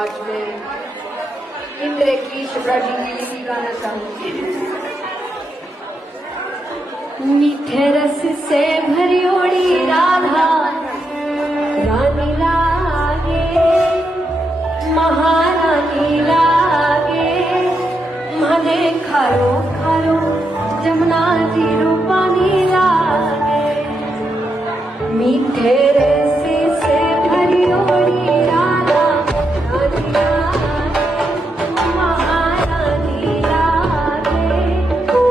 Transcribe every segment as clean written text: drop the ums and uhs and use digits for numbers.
आज मैं इंद्र की शुक्रा जी के लिए गाना चाहूंगी। मीठे रस से भरी ओड़ी राधा रानी लागे, महारानी लागे, मने खारो खारो जमुना तीरो पानी लागे। मीठे रस से भरी ओड़ी राधा रानी लागे, महारानी लागे,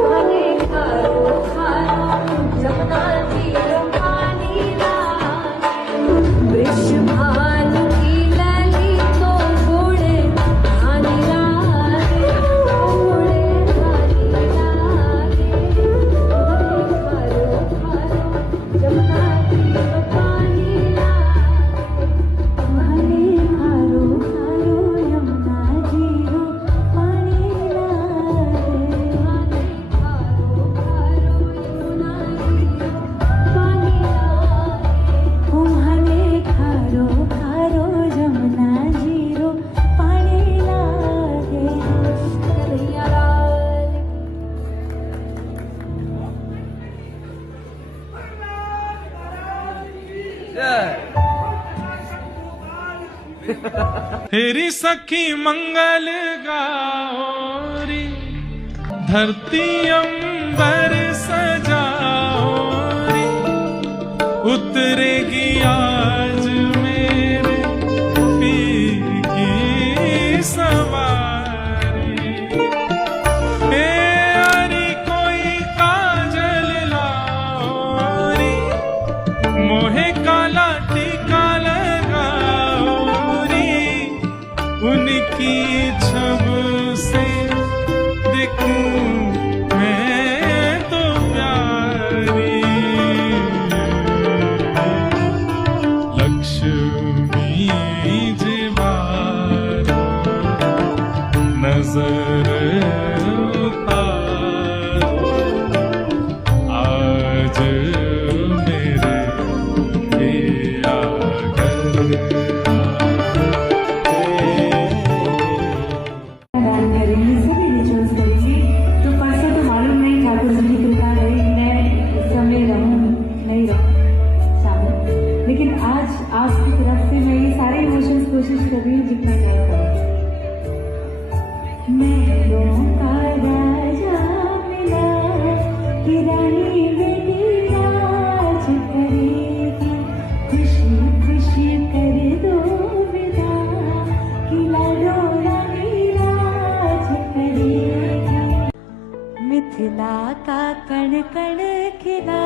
मने खारो खारो जमुना तीरो पानी लागे। वृषभान की लली तो घोड़े धानी लागे, घोड़े धानी लागे, मने खारो खारो जमुना तीरो पानी लागे, मने खारो खारो यमुना जीरो पानी लागे, मने खारो खारो यमुना जीरो पानी लागे, तुम्हारे खारो खारो जमुना जीरो पानी लागे। कन्हैया लाल हेरी सखी मंगल गाओ री, धरती अंबर सजाओ री, उतरेगी आज मेरे पीर की सवारी। हे हरी कोई काजल लाओ री, मोहे काला टीका लगाओ री, उनकी छब से दिखूं मैं तो प्यारी। लक्ष्मी जिवारो नजर उतारो, आज मेरे गान करेंगे, सभी रिचुअल्स करेंगे। तो परसों तो मालूम नहीं था, तो मुझे कृपा रही मैं इस समय रहूं नहीं रहूं शामिल, लेकिन आज आपकी तरफ से मैं ये सारे इमोशंस कोशिश कर रही हूँ जितना मैं करूँ। महलों का राजा मिला कि रानी बेटी राज करेगी, खुशी खुशी कर दो विदा कि लाडो रानी राज करेगी। मिथिला का कण कण खिला,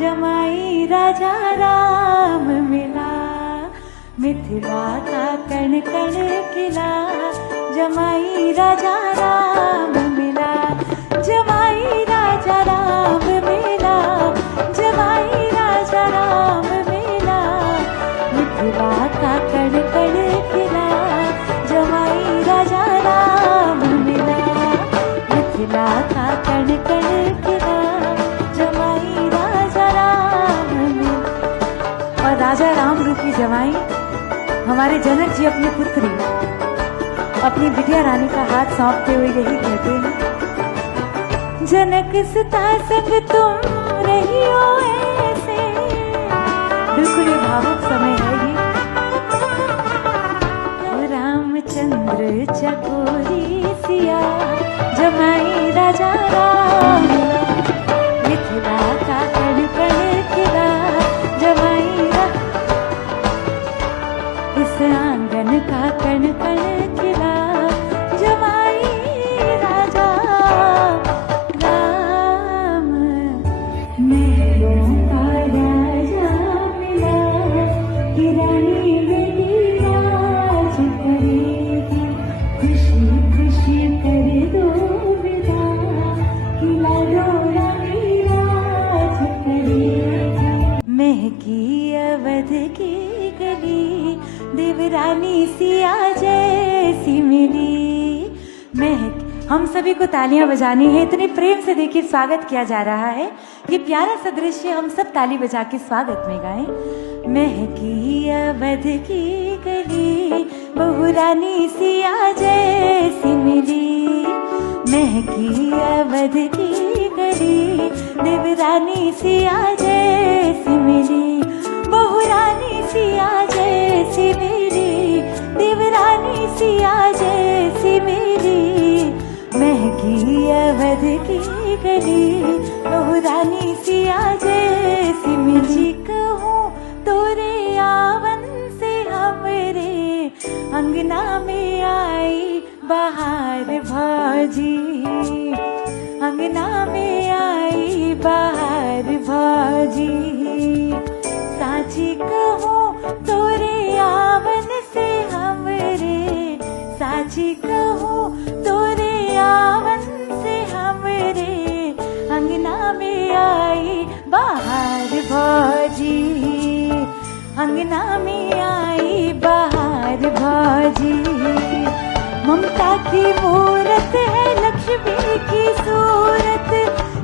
जमाई राजा राम मिला। मिथिला का कण कण खिला, जमाई राजा राम मिला। जमाई राजा राम मिला, जमाई राजा राम मिला। मिथिला का कण कण खिला, जमाई राजा राम मिला। मिथिला का कण कण खिला, जमाई राजा राम मिला। और राजा राम रूपी जमाई हमारे जनक जी अपनी पुत्री अपनी बिटिया रानी का हाथ सौंपते हुए यही कहते हैं, जनक सुता संग तुम रही हो ऐसे। बिल्कुल ये भावुक समय है ये। रामचंद्र चकोरी सिया, जमाई राजा राम। मिथिला का कण कण खिला, जमाई इस आंगन का कण कण खिला, जमाई राजा राम। महलों का राजा मिला कि रानी बेटी राज करेगी, खुशी खुशी कर दो विदा कि लाडो रानी राज करेगी। महकी अवध की गली, देवरानी सिया जैसी मिली। महक हम सभी को तालियां बजानी है, इतने प्रेम से देखिए स्वागत किया जा रहा है। ये प्यारा सा दृश्य हम सब ताली बजा के स्वागत में गाएं। महकी अवध की गली, बहू रानी सिया जैसी मिली, महकी अवध की गली, देवरानी सिया जैसी मिली, बहू रानी सिया जैसी मिली, देवरानी सिया जैसी मिली, महकी अवध की गली, बहू रानी सिया जैसी मिली। कहूँ तोरे आवन से हमरे अंगना में आई बहार भाजी, अंगना में आई बहार भाजी, साची कहूँ तोरे आवन से हमरे, साची कहूँ तोरे आवन से हमरे अंगना में आई बहार भाजी, अंगना में आई बहार भाजी। ममता की मूरत है लक्ष्मी की सूरत,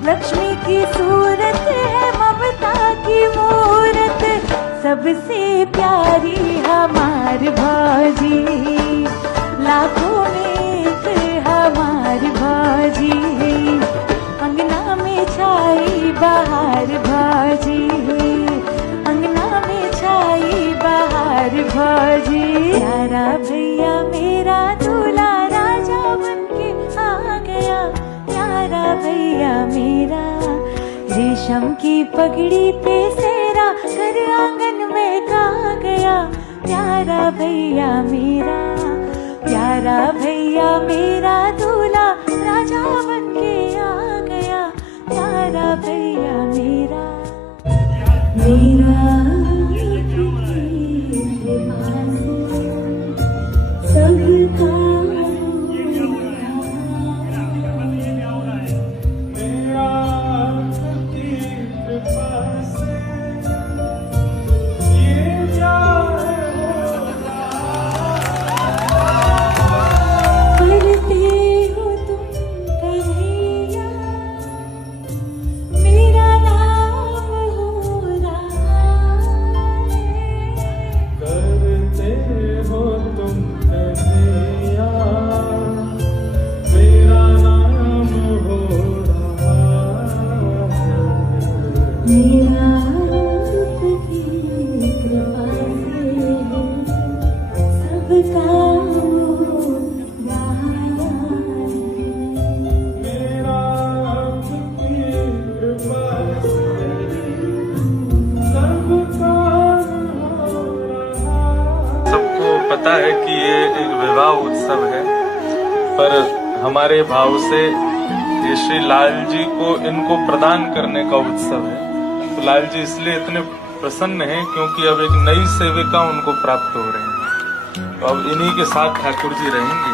लक्ष्मी की सूरत है ममता की मूरत, सबसे प्यारी हमार भाजी, लाखों में एक हमार भाजी, अंगना में छाई बहार भाजी, अंगना में छाई बहार भाजी। प्यारा भैया मेरा दूल्हा राजा बनके आ गया, प्यारा भैया मेरा रेशम की पगड़ी पे सेरा घर आंगन में गा गया, प्यारा भैया मेरा, प्यारा भैया मेरा दूल्हा राजा बनके आ गया, प्यारा भैया मेरा, मेरा सबका पता है कि ये एक विवाह उत्सव है, पर हमारे भाव से ये श्री लाल जी को इनको प्रदान करने का उत्सव है। तो लाल जी इसलिए इतने प्रसन्न हैं क्योंकि अब एक नई सेविका उनको प्राप्त हो रही है। तो अब इन्हीं के साथ ठाकुर जी रहेंगे,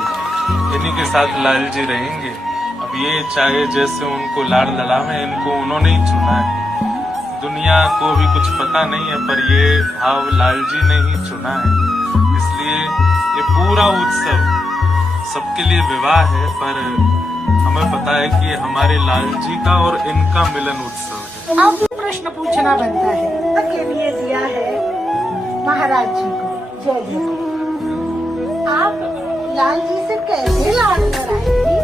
इन्हीं के साथ लाल जी रहेंगे। अब ये चाहे जैसे उनको लाड़ लड़ावे, इनको उन्होंने ही चुना है। दुनिया को भी कुछ पता नहीं है, पर ये भाव लाल जी ने ही चुना है। इसलिए ये पूरा उत्सव सबके लिए विवाह है, पर हमें पता है कि हमारे लाल जी का और इनका मिलन उत्सव है। अब प्रश्न पूछना बनता है के लिए दिया है महाराज जी को। जय जय। आप लाल जी से कैसे लाड़ लड़ाएंगी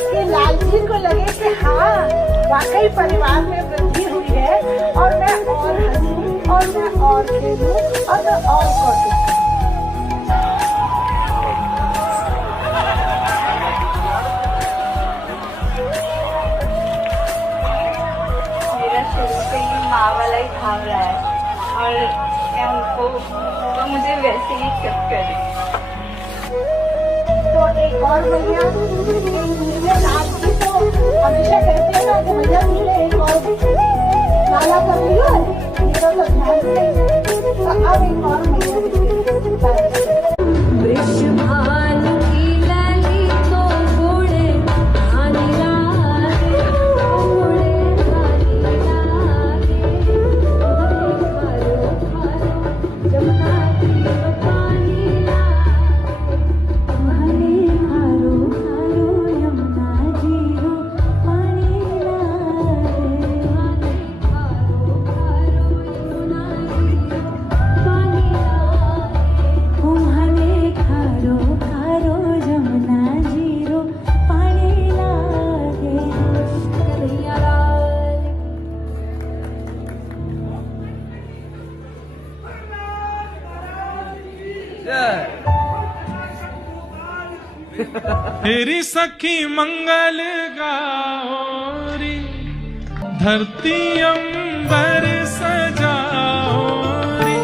कि लाल जी को लगे कि हाँ वाकई परिवार में वृद्धि हुई है और मैं और हंसूं और मैं और खेलूं और मैं और कौतुक करूं। मेरा शुरू से ही माँ वाला ही भाव रहा है और मैं उनको तो मुझे वैसे ही एक्सेप्ट करें। तो एक और भैया लाल जी तो हमेशा कहते हैं ना कि भैया तुमने एक और लाला कर लिया मेरा तो ध्यान से। तो अब एक और भैया वृषभान की लाली तो घोड़े आने लागे, घोड़े आने लागे, जमुना जी पानी लागे, खारो खारो यमुना जी हो पानी लागे, खारो खारो यमुना जी हो पानी लागे। तेरी सखी मंगल गाओरी, धरती अंबर सजाओरी,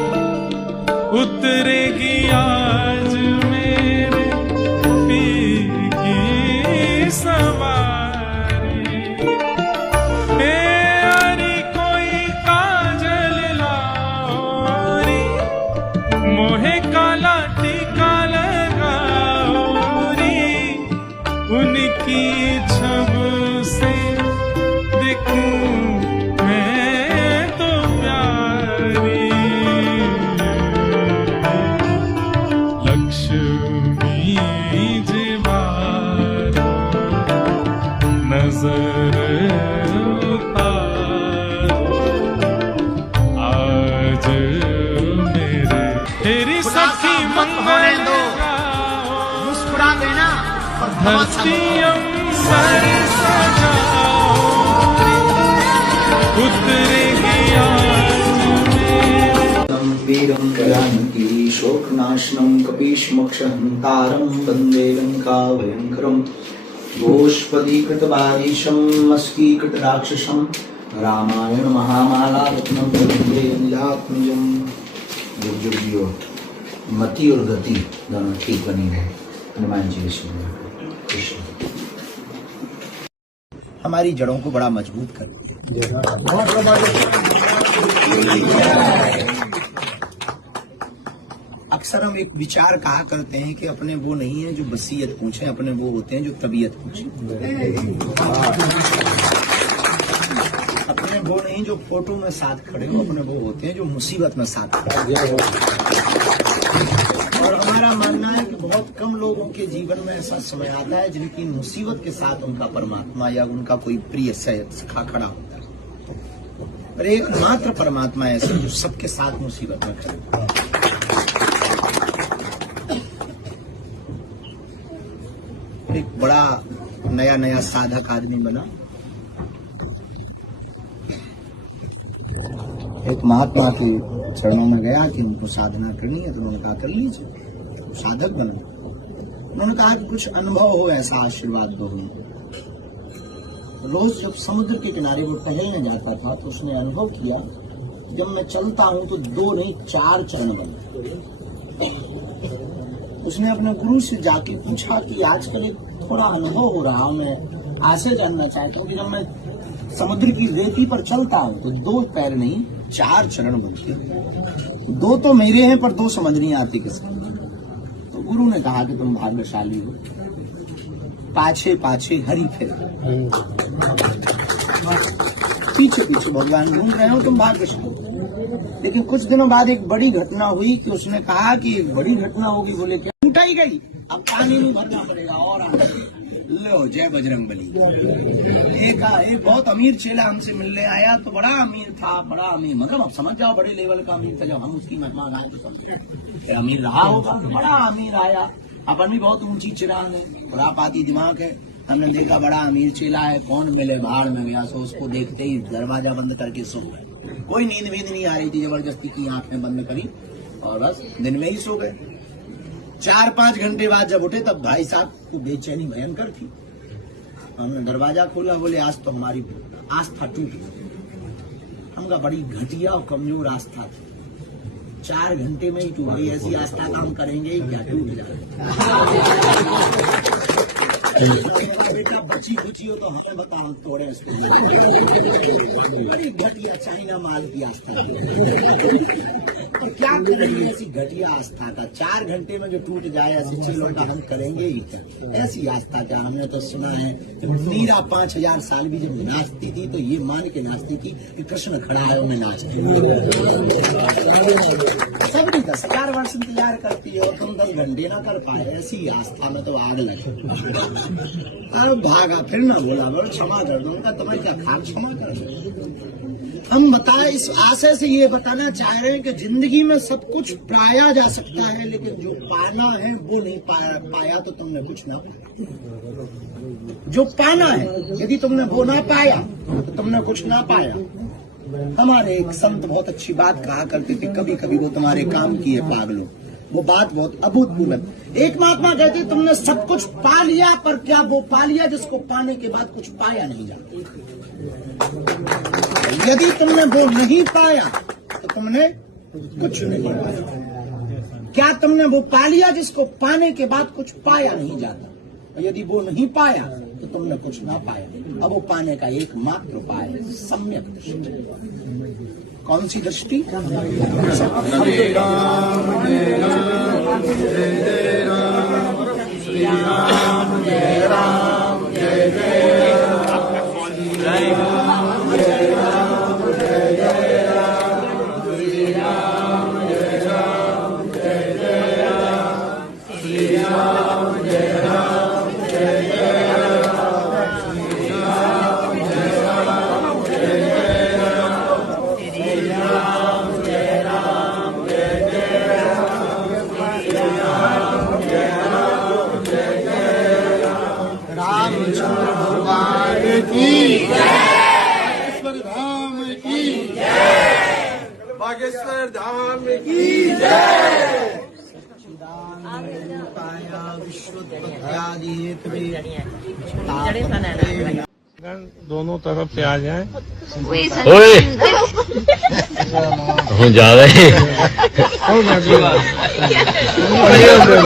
उतरेगी आज मेरे पीर की सवारी। अरे कोई काजल लाओरी, मोहे काला टीका लगाओरी, उनकी छब से दिखूं मैं तो प्यारी। लक्ष्मी जिवारो नजर उतारो, आज मेरे तेरी सखी मंगल गाओ, मुस्कुरा देना और धरती अंबर सजाओरी, उतरेगी आज मेरे वीरं जानकी शोकनाशनं कपीशमोक्षहन्तारं वन्दे लङ्काभयङ्करं गोष्पदीकृतबारीशं मस्कीकृतराक्षसं रामायण महामाला रत्नं वन्दे नीलात्मजं। जुग जुग जियो, मति और गति दोनों ठीक बनी रहे। हनुमान जी कृष्ण हमारी जड़ों को बड़ा मजबूत करती है। अक्सर हम एक विचार कहा करते हैं कि अपने वो नहीं है जो वसीयत पूछे, अपने वो होते हैं जो तबीयत पूछे। अपने वो नहीं जो फोटो में साथ खड़े हो, अपने वो होते हैं जो मुसीबत में साथ खड़े हो। और हमारा मानना है कि बहुत कम लोगों के जीवन में ऐसा समय आता है जिनकी मुसीबत के साथ उनका परमात्मा या उनका कोई प्रिय सखा खड़ा होता है। पर एकमात्र परमात्मा ऐसा जो सबके साथ मुसीबत में खड़े होता है। एक बड़ा नया साधक आदमी बना, एक महात्मा के चरणों में गया कि उनको साधना करनी है, तो उन्होंने कहा कर लीजिए। तो साधक बना। उन्होंने कहा कि कुछ अनुभव हो, ऐसा आशीर्वाद दो। रोज जब समुद्र के किनारे वो टहलने जाता था तो उसने अनुभव किया, जब मैं चलता हूं तो 2 नहीं 4 चरण बने। उसने अपने गुरु से जाके पूछा कि आजकल एक थोड़ा अनुभव हो रहा, मैं आपसे जानना चाहता हूँ कि जब मैं समुद्र की रेती पर चलता हूँ तो 2 पैर नहीं 4 चरण बनते, 2 तो मेरे हैं पर 2 समझ नहीं आती किसको। तो गुरु ने कहा कि तुम भाग्यशाली हो, पाछे पाछे हरि फिर, पीछे पीछे भगवान घूम रहे हो, तुम भाग्यशाली। लेकिन कुछ दिनों बाद एक बड़ी घटना हुई कि उसने कहा कि एक बड़ी घटना होगी। बोले क्या? टूटा ही गई, अब पानी में भरना पड़ेगा। और लो जय बजरंग बली। एक बहुत अमीर चेला हमसे मिलने आया, तो बड़ा अमीर था, बड़ा अमीर मतलब अब समझ जाओ बड़े लेवल का अमीर था। जब हम उसकी महिमा गाए तो समझ अमीर रहा होगा। बड़ा अमीर आया, अपन भी बहुत ऊंची चिराग है, खुरापाती दिमाग है। हमने देखा बड़ा अमीर चेला है, कौन मिले भाड़ में गया, सो उसको देखते ही दरवाजा बंद करके सो गए। कोई नींद वींद नहीं आ रही थी, जबरदस्ती की आंखें बंद करी और बस दिन में ही सो गए। 4-5 घंटे बाद जब उठे तब भाई साहब को बेचैनी भयंकर थी। हमने दरवाजा खोला, बोले आज तो हमारी आस्था टूट गई। हमका बड़ी घटिया और कमजोर आस्था थी, 4 घंटे में ही टूट गई। ऐसी आस्था काम करेंगे ही क्या, टूट जाए। बेटा बची खुची हो तो हमें बताओ, तोड़े उसको। बड़ी घटिया चाइना माल की आस्था तो क्या करेंगे ऐसी घटिया आस्था का? 4 घंटे में जो टूट जाए ऐसे चीजों का हम करेंगे ही। ऐसी आस्था क्या? हमने तो सुना है मीरा 5000 साल भी जब नाचती थी तो ये मान के नाचती थी कि कृष्ण खड़ा है, उन्हें नाच सब भी 10,000 वर्ष इंतजार करती है, तुम 10 घंटे ना कर पाए। ऐसी आस्था में तो आग लगे। अरे भागा, फिर ना बोला, बोलो क्षमा कर दो। उनका तुम्हें क्या खाक, क्षमा कर दो। हम बताए इस आशय से ये बताना चाह रहे हैं कि जिंदगी में सब कुछ पाया जा सकता है, लेकिन जो पाना है वो नहीं पाया तो तुमने कुछ ना पाया। जो पाना है यदि तुमने वो ना पाया तो तुमने कुछ ना पाया। हमारे एक संत बहुत अच्छी बात कहा करते थे, कभी कभी वो तुम्हारे काम की है पागलों, वो बात बहुत अभूतपूर्व है। एक महात्मा कहते तुमने सब कुछ पा लिया, पर क्या वो पा लिया जिसको पाने के बाद कुछ पाया नहीं जाता। यदि तुमने वो नहीं पाया तो तुमने कुछ नहीं पाया। क्या तुमने वो पा लिया जिसको पाने के बाद कुछ पाया नहीं जाता। और यदि वो नहीं पाया तो तुमने कुछ ना पाया। अब वो पाने का एकमात्र उपाय है सम्यक दृष्टि। कौन सी दृष्टि? रामचंद्र भगवान की बागेश्वर धाम की बागेश्वर धाम की सच्चिदानंदरूपाय विश्वोत्पत्त्यादि दोनों तरफ से आ जाएं। ओए हो जा रहे